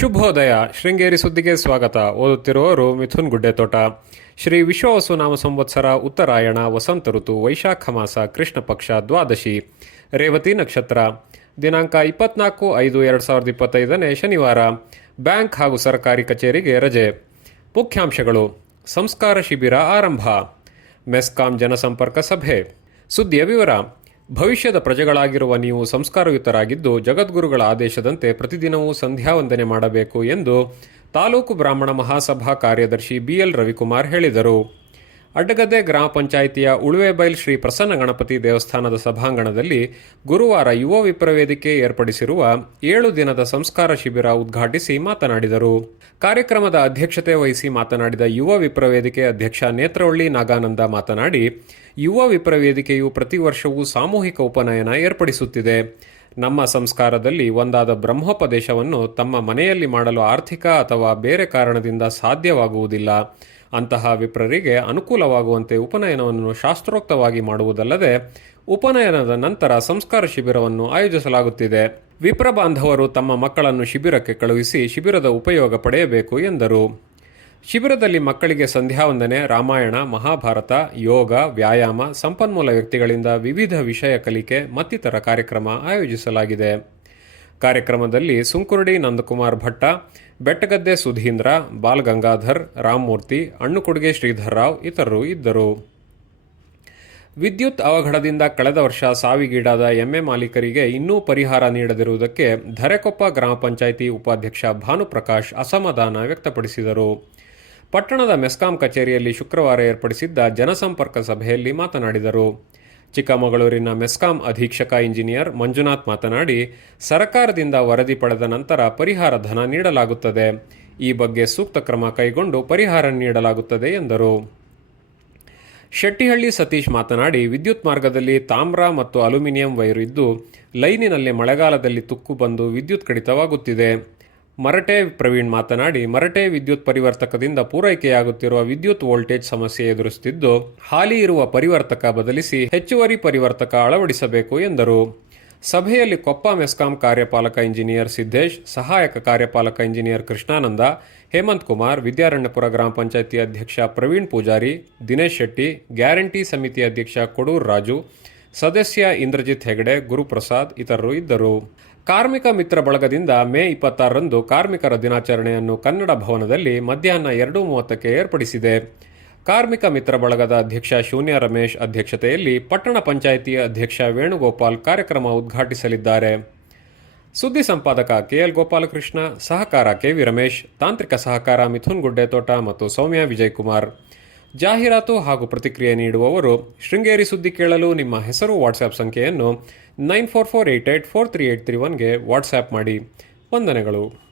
ಶುಭೋದಯ. ಶೃಂಗೇರಿ ಸುದ್ದಿಗೆ ಸ್ವಾಗತ. ಓದುತ್ತಿರುವವರು ಮಿಥುನ್ ಗುಡ್ಡೆತೋಟ. ಶ್ರೀ ವಿಶ್ವವಸುನಾಮ ಸಂವತ್ಸರ ಉತ್ತರಾಯಣ, ವಸಂತ ಋತು, ವೈಶಾಖ ಮಾಸ, ಕೃಷ್ಣ ಪಕ್ಷ, ದ್ವಾದಶಿ, ರೇವತಿ ನಕ್ಷತ್ರ. ದಿನಾಂಕ ಇಪ್ಪತ್ನಾಲ್ಕು ಐದು ಎರಡು ಸಾವಿರದ ಇಪ್ಪತ್ತೈದನೇ ಶನಿವಾರ. ಬ್ಯಾಂಕ್ ಹಾಗೂ ಸರ್ಕಾರಿ ಕಚೇರಿಗೆ ರಜೆ. ಮುಖ್ಯಾಂಶಗಳು. ಸಂಸ್ಕಾರ ಶಿಬಿರ ಆರಂಭ. ಮೆಸ್ಕಾಂ ಜನಸಂಪರ್ಕ ಸಭೆ. ಸುದ್ದಿಯ ವಿವರ. ಭವಿಷ್ಯದ ಪ್ರಜೆಗಳಾಗಿರುವ ನೀವು ಸಂಸ್ಕಾರಯುತರಾಗಿದ್ದು ಜಗದ್ಗುರುಗಳ ಆದೇಶದಂತೆ ಪ್ರತಿದಿನವೂ ಸಂಧ್ಯಾವಂದನೆ ಮಾಡಬೇಕು ಎಂದು ತಾಲೂಕು ಬ್ರಾಹ್ಮಣ ಮಹಾಸಭಾ ಕಾರ್ಯದರ್ಶಿ ಬಿಎಲ್ ರವಿಕುಮಾರ್ ಹೇಳಿದರು. ಅಡ್ಡಗದ್ದೆ ಗ್ರಾಮ ಪಂಚಾಯಿತಿಯ ಉಳುವೆಬೈಲ್ ಶ್ರೀ ಪ್ರಸನ್ನ ಗಣಪತಿ ದೇವಸ್ಥಾನದ ಸಭಾಂಗಣದಲ್ಲಿ ಗುರುವಾರ ಯುವ ವಿಪ್ರವೇದಿಕೆ ಏರ್ಪಡಿಸಿರುವ ಏಳು ದಿನದ ಸಂಸ್ಕಾರ ಶಿಬಿರ ಉದ್ಘಾಟಿಸಿ ಮಾತನಾಡಿದರು. ಕಾರ್ಯಕ್ರಮದ ಅಧ್ಯಕ್ಷತೆ ವಹಿಸಿ ಮಾತನಾಡಿದ ಯುವ ವಿಪ್ರವೇದಿಕೆ ಅಧ್ಯಕ್ಷ ನೇತ್ರವಳ್ಳಿ ನಾಗಾನಂದ ಮಾತನಾಡಿ, ಯುವ ವಿಪ್ರವೇದಿಕೆಯು ಪ್ರತಿ ವರ್ಷವೂ ಸಾಮೂಹಿಕ ಉಪನಯನ ಏರ್ಪಡಿಸುತ್ತಿದೆ. ನಮ್ಮ ಸಂಸ್ಕಾರದಲ್ಲಿ ಒಂದಾದ ಬ್ರಹ್ಮೋಪದೇಶವನ್ನು ತಮ್ಮ ಮನೆಯಲ್ಲಿ ಮಾಡಲು ಆರ್ಥಿಕ ಅಥವಾ ಬೇರೆ ಕಾರಣದಿಂದ ಸಾಧ್ಯವಾಗುವುದಿಲ್ಲ. ಅಂತಹ ವಿಪ್ರರಿಗೆ ಅನುಕೂಲವಾಗುವಂತೆ ಉಪನಯನವನ್ನು ಶಾಸ್ತ್ರೋಕ್ತವಾಗಿ ಮಾಡುವುದಲ್ಲದೆ, ಉಪನಯನದ ನಂತರ ಸಂಸ್ಕಾರ ಶಿಬಿರವನ್ನು ಆಯೋಜಿಸಲಾಗುತ್ತಿದೆ. ವಿಪ್ರ ಬಾಂಧವರು ತಮ್ಮ ಮಕ್ಕಳನ್ನು ಶಿಬಿರಕ್ಕೆ ಕಳುಹಿಸಿ ಶಿಬಿರದ ಉಪಯೋಗ ಪಡೆಯಬೇಕು ಎಂದರು. ಶಿಬಿರದಲ್ಲಿ ಮಕ್ಕಳಿಗೆ ಸಂಧ್ಯಾವಂದನೆ, ರಾಮಾಯಣ, ಮಹಾಭಾರತ, ಯೋಗ, ವ್ಯಾಯಾಮ, ಸಂಪನ್ಮೂಲ ವ್ಯಕ್ತಿಗಳಿಂದ ವಿವಿಧ ವಿಷಯ ಕಲಿಕೆ, ಮತ್ತಿತರ ಕಾರ್ಯಕ್ರಮ ಆಯೋಜಿಸಲಾಗಿದೆ. ಕಾರ್ಯಕ್ರಮದಲ್ಲಿ ಸುಂಕುರುಡಿ ನಂದಕುಮಾರ್ ಭಟ್ಟ, ಬೆಟ್ಟಗದ್ದೆ ಸುಧೀಂದ್ರ ಬಾಲ್ ಗಂಗಾಧರ್ ರಾಮಮೂರ್ತಿ, ಅಣ್ಣುಕೊಡುಗೆ ಶ್ರೀಧರ್ರಾವ್ ಇತರರು ಇದ್ದರು. ವಿದ್ಯುತ್ ಅವಘಡದಿಂದ ಕಳೆದ ವರ್ಷ ಸಾವಿಗೀಡಾದ ಎಮ್ಮೆ ಮಾಲೀಕರಿಗೆ ಇನ್ನೂ ಪರಿಹಾರ ನೀಡದಿರುವುದಕ್ಕೆ ಧರೆಕೊಪ್ಪ ಗ್ರಾಮ ಪಂಚಾಯಿತಿ ಉಪಾಧ್ಯಕ್ಷ ಭಾನುಪ್ರಕಾಶ್ ಅಸಮಾಧಾನ ವ್ಯಕ್ತಪಡಿಸಿದರು. ಪಟ್ಟಣದ ಮೆಸ್ಕಾಂ ಕಚೇರಿಯಲ್ಲಿ ಶುಕ್ರವಾರ ಏರ್ಪಡಿಸಿದ್ದ ಜನಸಂಪರ್ಕ ಸಭೆಯಲ್ಲಿ ಮಾತನಾಡಿದರು. ಚಿಕ್ಕಮಗಳೂರಿನ ಮೆಸ್ಕಾಂ ಅಧೀಕ್ಷಕ ಇಂಜಿನಿಯರ್ ಮಂಜುನಾಥ್ ಮಾತನಾಡಿ, ಸರ್ಕಾರದಿಂದ ವರದಿ ಪಡೆದ ನಂತರ ಪರಿಹಾರ ಧನ ನೀಡಲಾಗುತ್ತದೆ. ಈ ಬಗ್ಗೆ ಸೂಕ್ತ ಕ್ರಮ ಕೈಗೊಂಡು ಪರಿಹಾರ ನೀಡಲಾಗುತ್ತದೆ ಎಂದರು. ಶೆಟ್ಟಿಹಳ್ಳಿ ಸತೀಶ್ ಮಾತನಾಡಿ, ವಿದ್ಯುತ್ ಮಾರ್ಗದಲ್ಲಿ ತಾಮ್ರ ಮತ್ತು ಅಲ್ಯೂಮಿನಿಯಂ ವೈರ್ ಇದ್ದು, ಲೈನಿನಲ್ಲಿ ಮಳೆಗಾಲದಲ್ಲಿ ತುಕ್ಕು ಬಂದು ವಿದ್ಯುತ್ ಕಡಿತವಾಗುತ್ತಿದೆ. ಮರಟೆ ಪ್ರವೀಣ್ ಮಾತನಾಡಿ, ಮರಟೆ ವಿದ್ಯುತ್ ಪರಿವರ್ತಕದಿಂದ ಪೂರೈಕೆಯಾಗುತ್ತಿರುವ ವಿದ್ಯುತ್ ವೋಲ್ಟೇಜ್ ಸಮಸ್ಯೆ ಎದುರಿಸುತ್ತಿದ್ದು, ಹಾಲಿ ಇರುವ ಪರಿವರ್ತಕ ಬದಲಿಸಿ ಹೆಚ್ಚುವರಿ ಪರಿವರ್ತಕ ಅಳವಡಿಸಬೇಕು ಎಂದರು. ಸಭೆಯಲ್ಲಿ ಕೊಪ್ಪ ಮೆಸ್ಕಾಂ ಕಾರ್ಯಪಾಲಕ ಇಂಜಿನಿಯರ್ ಸಿದ್ದೇಶ್, ಸಹಾಯಕ ಕಾರ್ಯಪಾಲಕ ಇಂಜಿನಿಯರ್ ಕೃಷ್ಣಾನಂದ, ಹೇಮಂತ್ ಕುಮಾರ್, ವಿದ್ಯಾರಣ್ಯಪುರ ಗ್ರಾಮ ಪಂಚಾಯಿತಿ ಅಧ್ಯಕ್ಷ ಪ್ರವೀಣ್ ಪೂಜಾರಿ, ದಿನೇಶ್ ಶೆಟ್ಟಿ, ಗ್ಯಾರಂಟಿ ಸಮಿತಿ ಅಧ್ಯಕ್ಷ ಕೊಡೂರ್ ರಾಜು, ಸದಸ್ಯ ಇಂದ್ರಜಿತ್ ಹೆಗಡೆ, ಗುರುಪ್ರಸಾದ್ ಇತರರು ಇದ್ದರು. ಕಾರ್ಮಿಕ ಮಿತ್ರ ಬಳಗದಿಂದ ಮೇ ಇಪ್ಪತ್ತಾರರಂದು ಕಾರ್ಮಿಕರ ದಿನಾಚರಣೆಯನ್ನು ಕನ್ನಡ ಭವನದಲ್ಲಿ ಮಧ್ಯಾಹ್ನ ಎರಡು ಮೂವತ್ತಕ್ಕೆ ಏರ್ಪಡಿಸಿದೆ. ಕಾರ್ಮಿಕ ಮಿತ್ರ ಬಳಗದ ಅಧ್ಯಕ್ಷ ಶೂನ್ಯ ರಮೇಶ್ ಅಧ್ಯಕ್ಷತೆಯಲ್ಲಿ ಪಟ್ಟಣ ಪಂಚಾಯಿತಿ ಅಧ್ಯಕ್ಷ ವೇಣುಗೋಪಾಲ್ ಕಾರ್ಯಕ್ರಮ ಉದ್ಘಾಟಿಸಲಿದ್ದಾರೆ. ಸುದ್ದಿ ಸಂಪಾದಕ ಕೆಎಲ್ ಗೋಪಾಲಕೃಷ್ಣ, ಸಹಕಾರ ಕೆವಿ ರಮೇಶ್, ತಾಂತ್ರಿಕ ಸಹಕಾರ ಮಿಥುನ್ ಗುಡ್ಡೆತೋಟ ಮತ್ತು ಸೌಮ್ಯ ವಿಜಯಕುಮಾರ್. ಜಾಹೀರಾತು ಹಾಗೂ ಪ್ರತಿಕ್ರಿಯೆ ನೀಡುವವರು, ಶೃಂಗೇರಿ ಸುದ್ದಿ ಕೇಳಲು ನಿಮ್ಮ ಹೆಸರು, ವಾಟ್ಸ್ಆ್ಯಪ್ ಸಂಖ್ಯೆಯನ್ನು nine four four eight eight four three eight three ಒನ್ಗೆ WhatsApp ಮಾಡಿ. ವಂದನೆಗಳು.